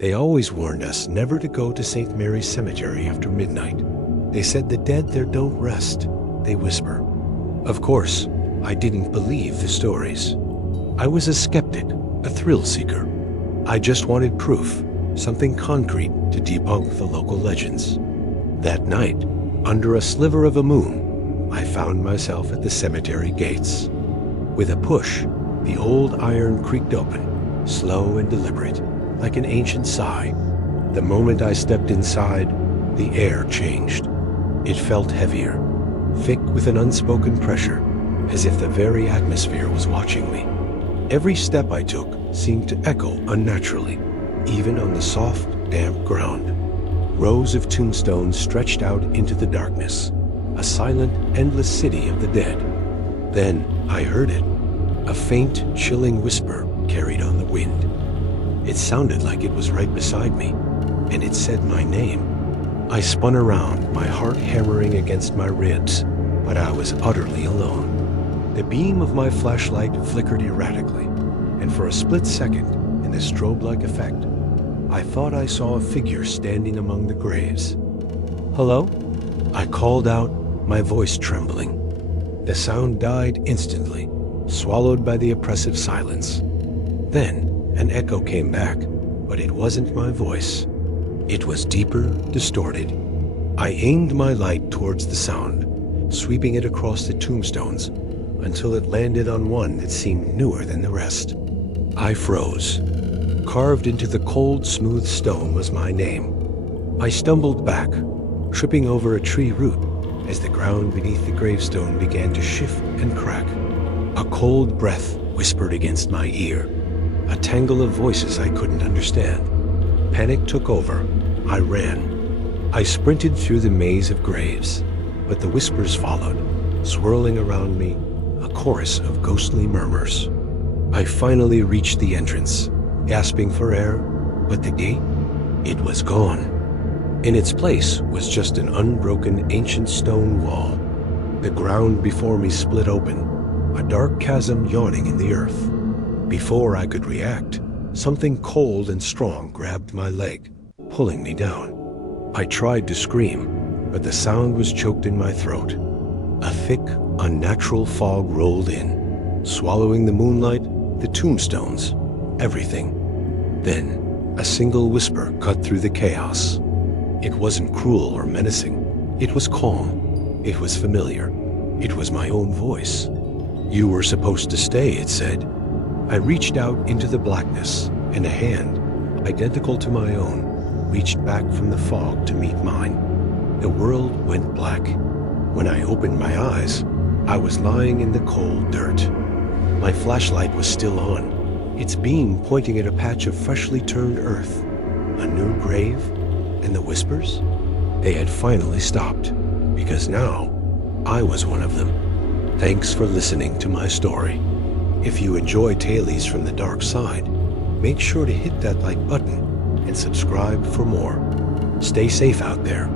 They always warned us never to go to St. Mary's Cemetery after midnight. They said the dead there don't rest, they whisper. Of course, I didn't believe the stories. I was a skeptic, a thrill seeker. I just wanted proof, something concrete to debunk the local legends. That night, under a sliver of a moon, I found myself at the cemetery gates. With a push, the old iron creaked open, slow and deliberate, like an ancient sigh. The moment I stepped inside, the air changed. It felt heavier, thick with an unspoken pressure, as if the very atmosphere was watching me. Every step I took seemed to echo unnaturally, even on the soft, damp ground. Rows of tombstones stretched out into the darkness, a silent, endless city of the dead. Then I heard it, a faint, chilling whisper carried on the wind. It sounded like it was right beside me, and it said my name. I spun around, my heart hammering against my ribs, but I was utterly alone. The beam of my flashlight flickered erratically, and for a split second, in the strobe-like effect, I thought I saw a figure standing among the graves. "Hello?" I called out, my voice trembling. The sound died instantly, swallowed by the oppressive silence. Then, an echo came back, but it wasn't my voice. It was deeper, distorted. I aimed my light towards the sound, sweeping it across the tombstones until it landed on one that seemed newer than the rest. I froze. Carved into the cold, smooth stone was my name. I stumbled back, tripping over a tree root as the ground beneath the gravestone began to shift and crack. A cold breath whispered against my ear, a tangle of voices I couldn't understand. Panic took over. I ran. I sprinted through the maze of graves, but the whispers followed, swirling around me, a chorus of ghostly murmurs. I finally reached the entrance, gasping for air, but the gate, it was gone. In its place was just an unbroken ancient stone wall. The ground before me split open, a dark chasm yawning in the earth. Before I could react, something cold and strong grabbed my leg, pulling me down. I tried to scream, but the sound was choked in my throat. A thick, unnatural fog rolled in, swallowing the moonlight, the tombstones, everything. Then, a single whisper cut through the chaos. It wasn't cruel or menacing. It was calm. It was familiar. It was my own voice. "You were supposed to stay," it said. I reached out into the blackness, and a hand, identical to my own, reached back from the fog to meet mine. The world went black. When I opened my eyes, I was lying in the cold dirt. My flashlight was still on, its beam pointing at a patch of freshly turned earth. A new grave? And the whispers? They had finally stopped, because now I was one of them. Thanks for listening to my story. If you enjoy Tales from the Dark Side, make sure to hit that like button and subscribe for more. Stay safe out there.